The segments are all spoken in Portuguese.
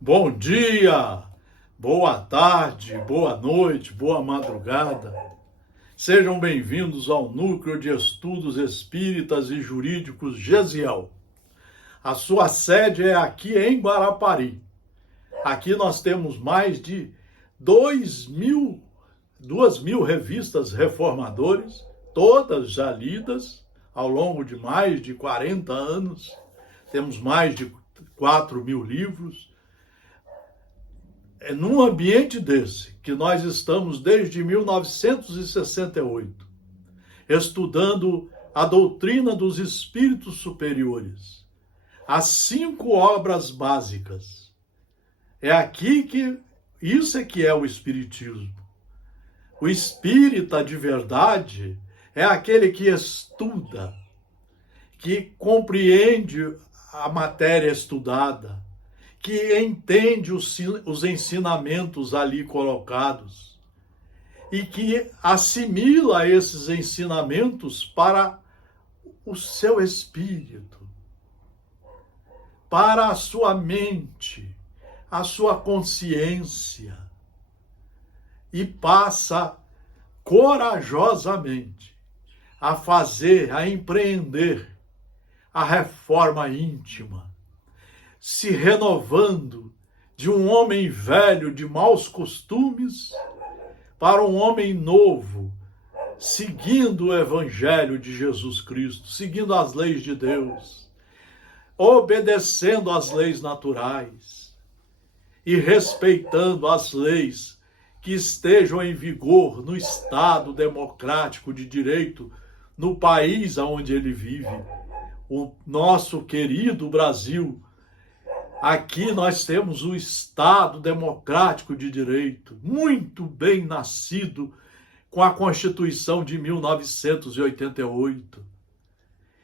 Bom dia, boa tarde, boa noite, boa madrugada. Sejam bem-vindos ao Núcleo de Estudos Espíritas e Jurídicos Gesiel. A sua sede é aqui em Guarapari. Aqui nós temos mais de 2.000 revistas reformadores, todas já lidas ao longo de mais de 40 anos. Temos mais de 4.000 livros. É num ambiente desse que nós estamos desde 1968, estudando a doutrina dos espíritos superiores, as 5 obras básicas. É aqui que isso é que é o espiritismo. O espírita de verdade é aquele que estuda, que compreende a matéria estudada, que entende os ensinamentos ali colocados e que assimila esses ensinamentos para o seu espírito, para a sua mente, a sua consciência, e passa corajosamente a fazer, a empreender a reforma íntima, se renovando de um homem velho de maus costumes para um homem novo, seguindo o Evangelho de Jesus Cristo, seguindo as leis de Deus, obedecendo às leis naturais e respeitando as leis que estejam em vigor no Estado democrático de direito, no país onde ele vive, o nosso querido Brasil. Aqui nós temos o Estado democrático de direito, muito bem nascido com a Constituição de 1988,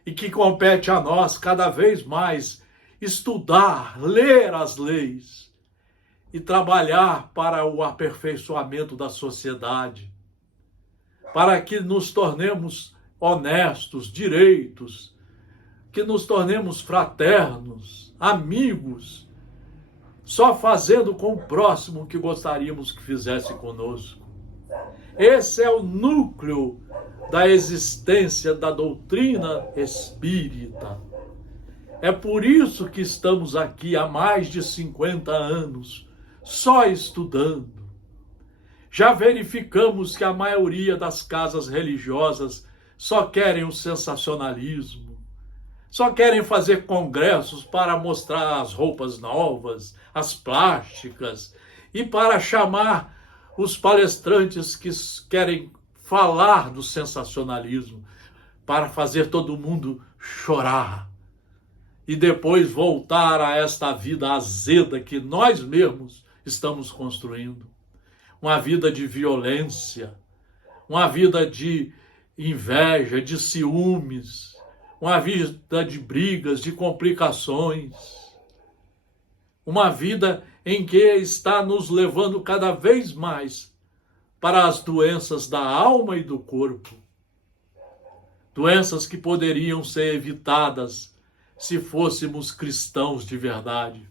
e que compete a nós cada vez mais estudar, ler as leis e trabalhar para o aperfeiçoamento da sociedade, para que nos tornemos honestos, direitos, que nos tornemos fraternos, amigos, só fazendo com o próximo o que gostaríamos que fizesse conosco. Esse é o núcleo da existência da doutrina espírita. É por isso que estamos aqui há mais de 50 anos, só estudando. Já verificamos que a maioria das casas religiosas só querem o sensacionalismo, só querem fazer congressos para mostrar as roupas novas, as plásticas, e para chamar os palestrantes que querem falar do sensacionalismo, para fazer todo mundo chorar e depois voltar a esta vida azeda que nós mesmos estamos construindo. Uma vida de violência, uma vida de inveja, de ciúmes, uma vida de brigas, de complicações, uma vida em que está nos levando cada vez mais para as doenças da alma e do corpo, doenças que poderiam ser evitadas se fôssemos cristãos de verdade.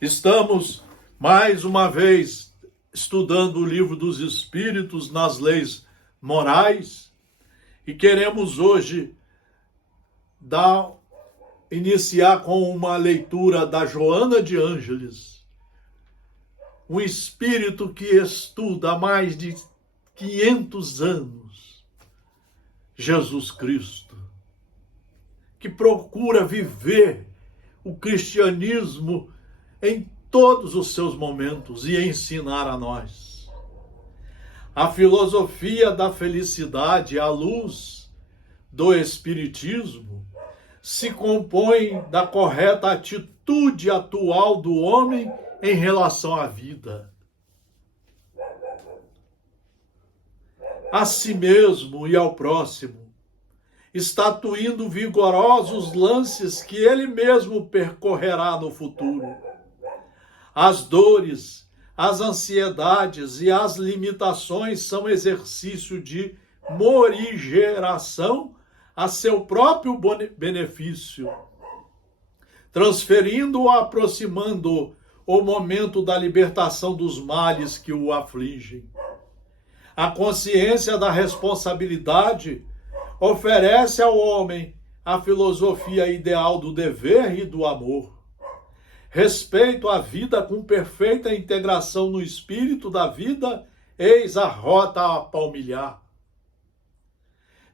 Estamos, mais uma vez, estudando o Livro dos Espíritos nas leis morais, e queremos hoje iniciar com uma leitura da Joana de Ângeles, um espírito que estuda há mais de 500 anos Jesus Cristo, que procura viver o cristianismo em todos os seus momentos e ensinar a nós. A filosofia da felicidade, à luz do Espiritismo, se compõe da correta atitude atual do homem em relação à vida, a si mesmo e ao próximo, estatuindo vigorosos lances que ele mesmo percorrerá no futuro. As dores, as ansiedades e as limitações são exercício de morigeração a seu próprio benefício, transferindo ou aproximando o momento da libertação dos males que o afligem. A consciência da responsabilidade oferece ao homem a filosofia ideal do dever e do amor. Respeito à vida com perfeita integração no espírito da vida, eis a rota a palmilhar.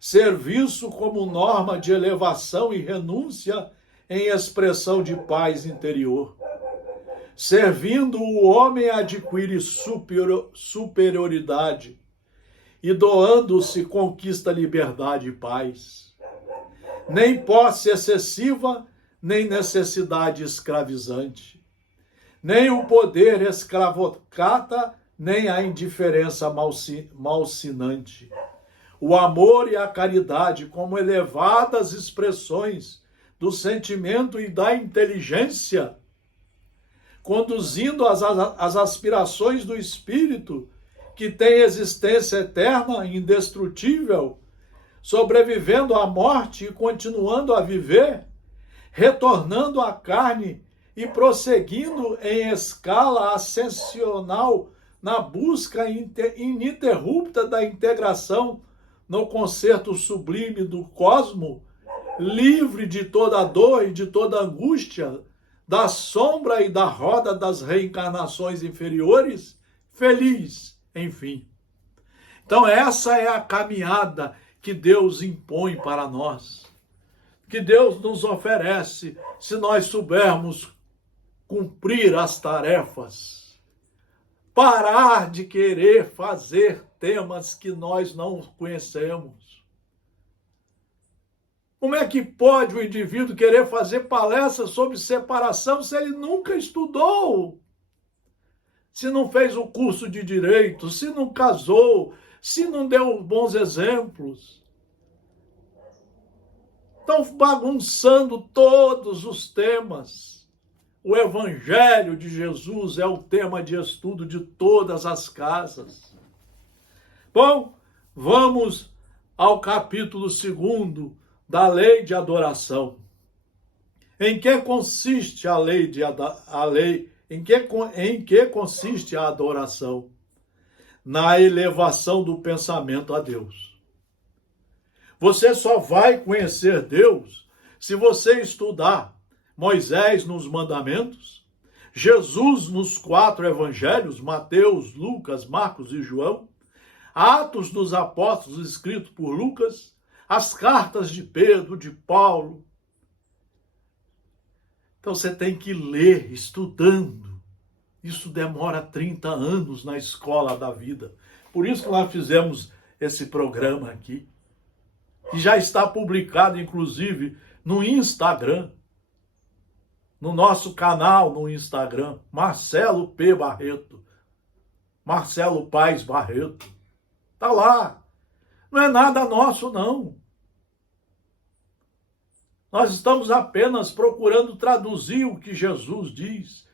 Serviço como norma de elevação e renúncia em expressão de paz interior. Servindo o homem adquire superioridade e doando-se conquista liberdade e paz. Nem posse excessiva, nem necessidade escravizante, nem o poder escravocrata, nem a indiferença malsinante. O amor e a caridade como elevadas expressões do sentimento e da inteligência, conduzindo as aspirações do espírito, que tem existência eterna, indestrutível, sobrevivendo à morte e continuando a viver, retornando à carne e prosseguindo em escala ascensional na busca ininterrupta da integração no concerto sublime do cosmo, livre de toda dor e de toda angústia, da sombra e da roda das reencarnações inferiores, feliz, enfim. Então essa é a caminhada que Deus impõe para nós, que Deus nos oferece, se nós soubermos cumprir as tarefas. Parar de querer fazer temas que nós não conhecemos. Como é que pode o indivíduo querer fazer palestras sobre separação se ele nunca estudou? Se não fez o curso de direito, se não casou, se não deu bons exemplos. Estão bagunçando todos os temas. O Evangelho de Jesus é o tema de estudo de todas as casas. Bom, vamos ao capítulo 2 da lei de adoração. Em que consiste em que consiste a adoração? Na elevação do pensamento a Deus. Você só vai conhecer Deus se você estudar Moisés nos mandamentos, Jesus nos 4 evangelhos, Mateus, Lucas, Marcos e João, Atos dos Apóstolos escrito por Lucas, as cartas de Pedro, de Paulo. Então você tem que ler, estudando. Isso demora 30 anos na escola da vida. Por isso que nós fizemos esse programa aqui. E já está publicado, inclusive, no Instagram. No nosso canal no Instagram, Marcelo P. Barreto. Marcelo Paes Barreto. Está lá. Não é nada nosso, não. Nós estamos apenas procurando traduzir o que Jesus diz,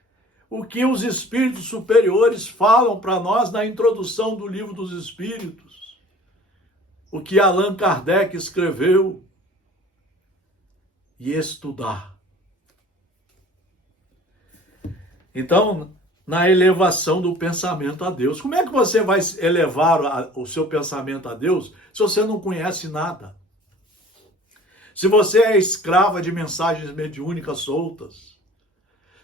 o que os espíritos superiores falam para nós na introdução do Livro dos Espíritos, o que Allan Kardec escreveu, e estudar. Então, na elevação do pensamento a Deus. Como é que você vai elevar o seu pensamento a Deus se você não conhece nada? Se você é escrava de mensagens mediúnicas soltas,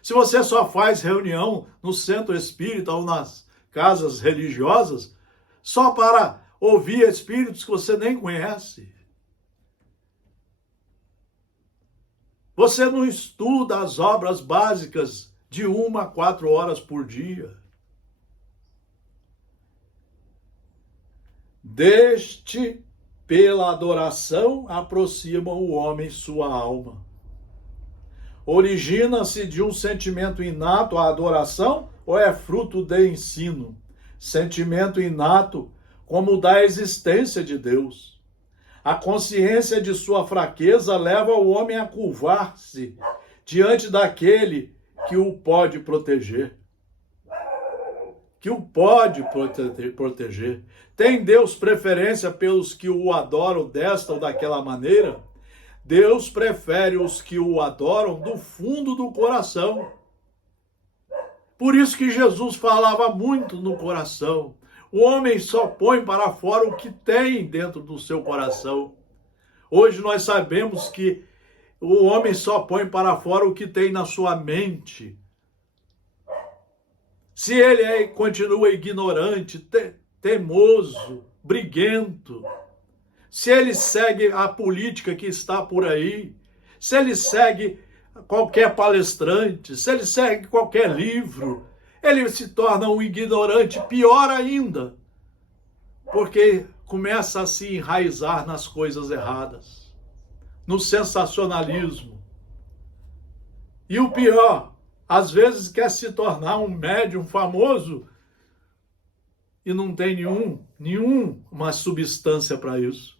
se você só faz reunião no centro espírita ou nas casas religiosas só para ouvir espíritos que você nem conhece, você não estuda as obras básicas de 1 a 4 horas por dia. Deste pela adoração aproxima o homem sua alma. Origina-se de um sentimento inato a adoração ou é fruto de ensino? Sentimento inato como o da existência de Deus. A consciência de sua fraqueza leva o homem a curvar-se diante daquele que o pode proteger. Que o pode proteger. Tem Deus preferência pelos que o adoram desta ou daquela maneira? Deus prefere os que o adoram do fundo do coração. Por isso que Jesus falava muito no coração. O homem só põe para fora o que tem dentro do seu coração. Hoje nós sabemos que o homem só põe para fora o que tem na sua mente. Se ele continua ignorante, teimoso, briguento, se ele segue a política que está por aí, se ele segue qualquer palestrante, se ele segue qualquer livro, ele se torna um ignorante, pior ainda, porque começa a se enraizar nas coisas erradas, no sensacionalismo. E o pior, às vezes quer se tornar um médium famoso e não tem nenhuma substância para isso.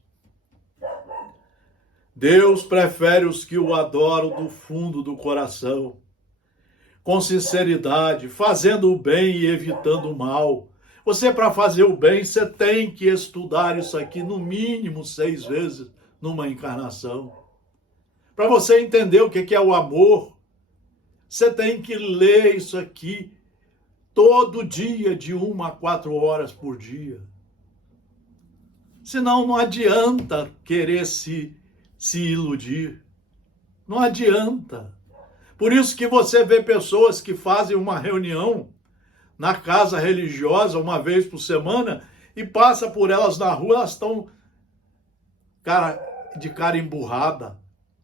Deus prefere os que o adoram do fundo do coração, com sinceridade, fazendo o bem e evitando o mal. Você, para fazer o bem, você tem que estudar isso aqui no mínimo 6 vezes numa encarnação. Para você entender o que é o amor, você tem que ler isso aqui todo dia, de 1 a 4 horas por dia. Senão não adianta querer se iludir. Não adianta. Por isso que você vê pessoas que fazem uma reunião na casa religiosa uma vez por semana e passa por elas na rua, elas estão de cara emburrada,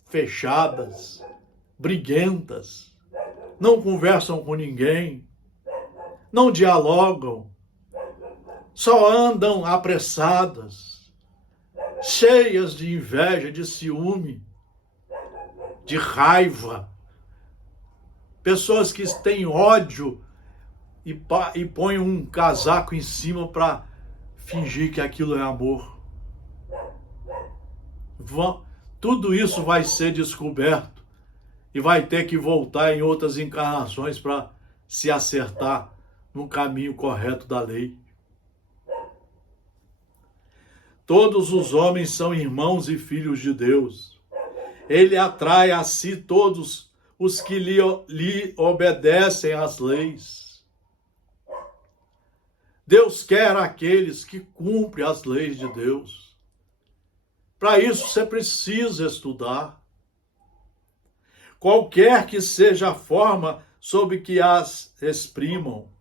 fechadas, briguentas, não conversam com ninguém, não dialogam, só andam apressadas, cheias de inveja, de ciúme, de raiva. Pessoas que têm ódio e põem um casaco em cima para fingir que aquilo é amor. Tudo isso vai ser descoberto e vai ter que voltar em outras encarnações para se acertar no caminho correto da lei. Todos os homens são irmãos e filhos de Deus. Ele atrai a si todos os que lhe obedecem às leis. Deus quer aqueles que cumprem as leis de Deus. Para isso você precisa estudar. Qualquer que seja a forma sob que as exprimam.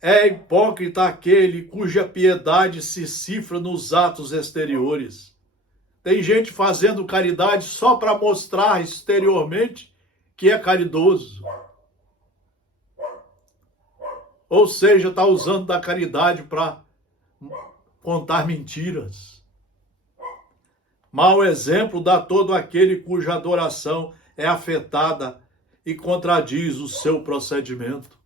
É hipócrita aquele cuja piedade se cifra nos atos exteriores. Tem gente fazendo caridade só para mostrar exteriormente que é caridoso. Ou seja, está usando da caridade para contar mentiras. Mau exemplo dá todo aquele cuja adoração é afetada e contradiz o seu procedimento.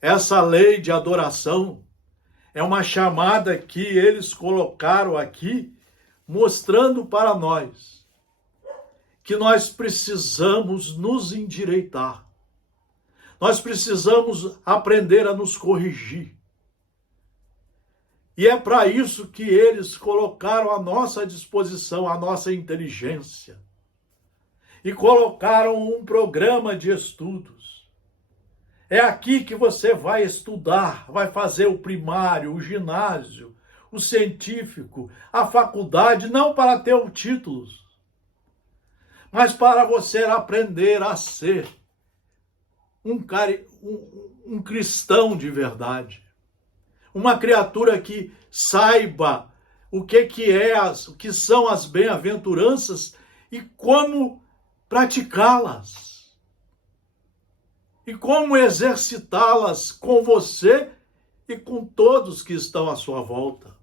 Essa lei de adoração é uma chamada que eles colocaram aqui, mostrando para nós que nós precisamos nos endireitar. Nós precisamos aprender a nos corrigir. E é para isso que eles colocaram à nossa disposição a nossa inteligência. E colocaram um programa de estudos. É aqui que você vai estudar, vai fazer o primário, o ginásio, o científico, a faculdade, não para ter títulos, mas para você aprender a ser um cristão de verdade. Uma criatura que saiba o que são as bem-aventuranças e como praticá-las. E como exercitá-las com você e com todos que estão à sua volta.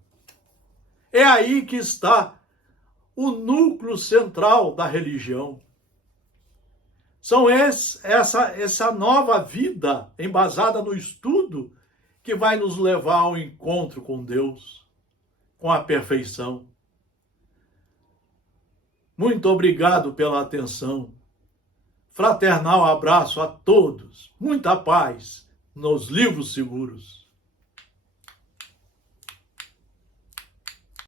É aí que está o núcleo central da religião. São essa nova vida embasada no estudo que vai nos levar ao encontro com Deus, com a perfeição. Muito obrigado pela atenção. Fraternal abraço a todos. Muita paz nos livros seguros.